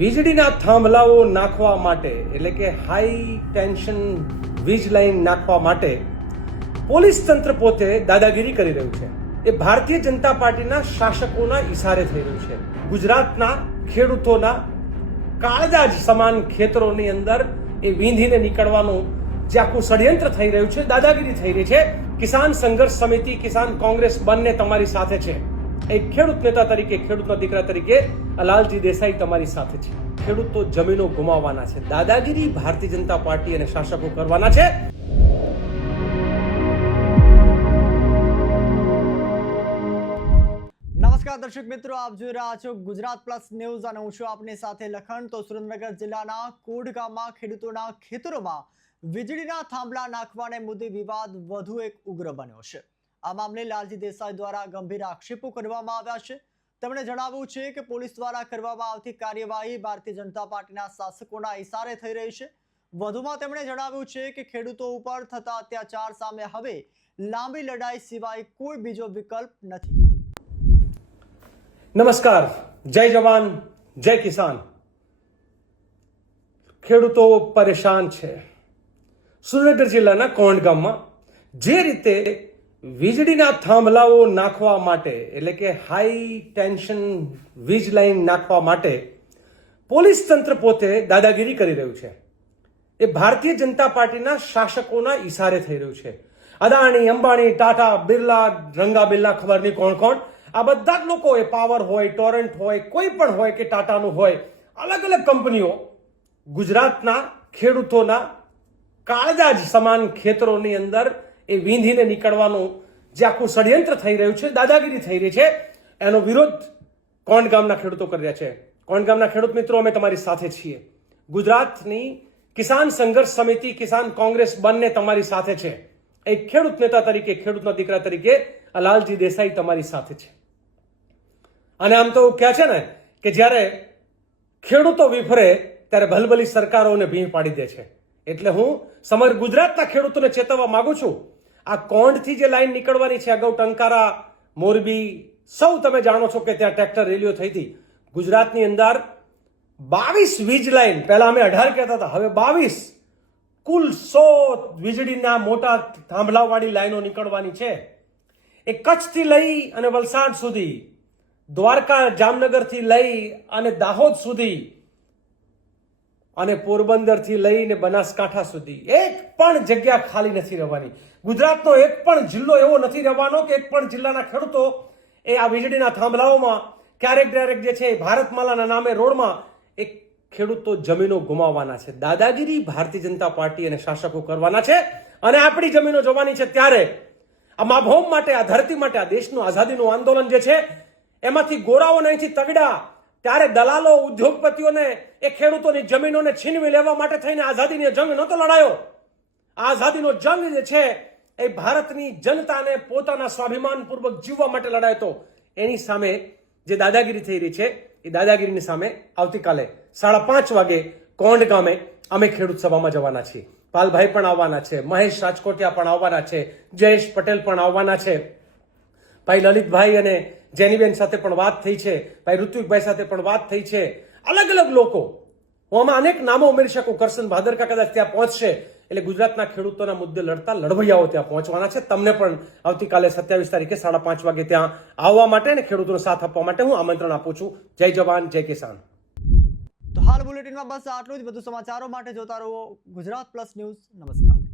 વીજળીના થાંભલાઓ નાખવા માટે એટલે કે હાઈ ટેન્શન વીજ લાઈન નાખવા માટે પોલીસ તંત્ર પોતે દાદાગીરી કરી રહ્યું છે। એ ભારતીય જનતા પાર્ટીના શાસકોના ઈશારે થઈ રહ્યું છે। ગુજરાતના ખેડૂતોના કાળજા જ સમાન ખેતરોની અંદર એ વીંધીને નીકળવાનું જે આખું ષડયંત્ર થઈ રહ્યું છે, દાદાગીરી થઈ રહી છે। કિસાન સંઘર્ષ સમિતિ, કિસાન કોંગ્રેસ બંને તમારી સાથે છે। એક ખેડૂત નેતા તરીકે, ખેડૂતના દીકરા તરીકે લાલજી દેસાઈ તમારી સાથે છે। ખેડૂતો જમીનો ગુમાવવાના છે, દાદાગીરી ભારતીય જનતા પાર્ટી અને શાસકો કરવાના છે। નમસ્કાર દર્શક મિત્રો, આપ જોઈ રહ્યા છો ગુજરાત પ્લસ ન્યૂઝ અને હું છું આપની સાથે લખન। તો સુરેન્દ્રનગર જિલ્લાના કોડ ગામમાં ખેડૂતોના ખેતરોમાં વીજળીના થાંભલા નાખવાને મુદ્દે વિવાદ વધુ એક ઉગ્ર બન્યો છે। આ મામલે લાલજી દેસાઈ દ્વારા ગંભીર આક્ષેપો કરવામાં આવ્યા છે। તેમણે જણાવ્યું છે કે પોલીસ દ્વારા કરવામાં આવતી કાર્યવાહી ભારતીય જનતા પાર્ટીના શાસકોના ઈશારે થઈ રહી છે। વધુમાં તેમણે જણાવ્યું છે કે ખેડૂતો ઉપર થતા અત્યાચાર સામે હવે લાંબી લડાઈ સિવાય કોઈ બીજો વિકલ્પ નથી। નમસ્કાર, જય જવાન, જય કિસાન। ખેડૂતો પરેશાન છે। સુરેન્દ્રનગર જિલ્લાના કોંડ ગામમાં જે રીતે વીજળીના થાંભલાઓ નાખવા માટે એટલે કે હાઈ ટેન્શન વીજ લાઈન નાખવા માટે પોલીસ તંત્ર પોતે દાદાગીરી કરી રહ્યું છે। એ ભારતીય જનતા પાર્ટીના શાસકોના ઈશારે થઈ રહ્યું છે। અદાણી, અંબાણી, ટાટા, બિરલા, રંગા બિરલા, ખબર નહીં કોણ કોણ, આ બધા જ લોકો, એ પાવર હોય, ટોરેન્ટ હોય, કોઈ પણ હોય કે ટાટાનું હોય, અલગ અલગ કંપનીઓ ગુજરાતના ખેડૂતોના કાળજા જ સમાન ખેતરોની અંદર એ વીંધીને નીકળવાનું જે આખું ષડયંત્ર થઈ રહ્યું છે, દાદાગીરી થઈ રહી છે, એનો વિરોધ કોંડ ગામના ખેડૂતો કરી રહ્યા છે। કોંડ ગામના ખેડૂત મિત્રો, અમે તમારી સાથે છીએ। ગુજરાતની કિસાન સંઘર્ષ સમિતિ, કિસાન કોંગ્રેસ બંને તમારી સાથે છે। એક ખેડૂત નેતા તરીકે, ખેડૂતના દીકરા તરીકે લાલજી દેસાઈ તમારી સાથે છે। અને આમ તો કહે છે ને કે જ્યારે ખેડૂતો વિફરે ત્યારે ભલભલી સરકારોને ભીં પાડી દે છે। એટલે હું સમગ્ર ગુજરાતના ખેડૂતોને ચેતવવા માંગુ છું। આ કોંડથી જે લાઈન નીકળવાની છે, અગાઉ ટંકારા, મોરબી, સૌ તમે જાણો છો કે ત્યાં ટ્રેક્ટર રેલીઓ થઈ હતી। ગુજરાતની અંદર 22 વીજ લાઈન, પહેલા અમે 18 કહેતા હતા, હવે 22 કુલ 100 વીજળીના મોટા થાંભલાવાળી લાઈનો નીકળવાની છે। એ કચ્છથી લઈ અને વલસાડ સુધી, દ્વારકા, જામનગરથી લઈ અને દાહોદ સુધી, અને પોરબંદરથી લઈને બનાસકાંઠા સુધી એક પણ જગ્યા ખાલી નથી રહેવાની। ગુજરાતનો એક પણ જિલ્લો એવો નથી રહેવાનો કે એક પણ જિલ્લાના ખેડૂતો એ આ વીજળીના થાંભલાઓમાં ક્યારેક જે છે ભારતમાલાના નામે રોડમાં એક ખેડૂતો જમીનો ગુમાવવાના છે। દાદાગીરી ભારતીય જનતા પાર્ટી અને શાસકો કરવાના છે। અને આપણી જમીનો જોવાની છે ત્યારે આ માભોમ માટે, આ ધરતી માટે, આ દેશનું આઝાદીનું આંદોલન જે છે એમાંથી ગોરાઓને અહીંથી તગડા, ત્યારે દલાલો, ઉદ્યોગપતિઓને એ ખેડૂતોની જમીનોને છીનવી લેવા માટે થઈને આઝાદીનો જંગ નહોતો લડાયો। આઝાદીનો જંગ જે છે એ ભારતની જનતાને પોતાના સ્વાભિમાનપૂર્વક જીવવા માટે લડાયો હતો। એની સામે જે દાદાગીરી થઈ રહી છે, એ દાદાગીરીની સામે આવતીકાલે 5:30 વાગે કોંડ ગામે અમે ખેડૂત સભામાં જવાના છીએ। પાલભાઈ પણ આવવાના છે, મહેશ રાજકોટિયા પણ આવવાના છે, જયેશ પટેલ પણ આવવાના છે, ભાઈ લલિતભાઈ અને જેનીબેન સાથે પણ વાત થઈ છે, ભાઈ ઋત્વિકભાઈ સાથે પણ વાત થઈ છે, અલગ અલગ લોકો, હું આમાં અનેક નામો ઉમેરી શકું। કરશન ભાદરકા કદાચ ત્યાં પહોંચશે, એટલે ગુજરાતના ખેડૂતોના મુદ્દે લડતા લડવૈયાઓ ત્યાં પહોંચવાના છે। તમને પણ આવતીકાલે 27 તારીખે 5:30 વાગે ત્યાં આવવા માટે અને ખેડૂતોનો સાથ આપવા માટે હું આમંત્રણ આપું છું। જય જવાન, જય કિસાન। તો હાલ બુલેટિનમાં બસ આટલું જ। વધુ સમાચારો માટે જોતા રહો ગુજરાત પ્લસ ન્યૂઝ। નમસ્કાર।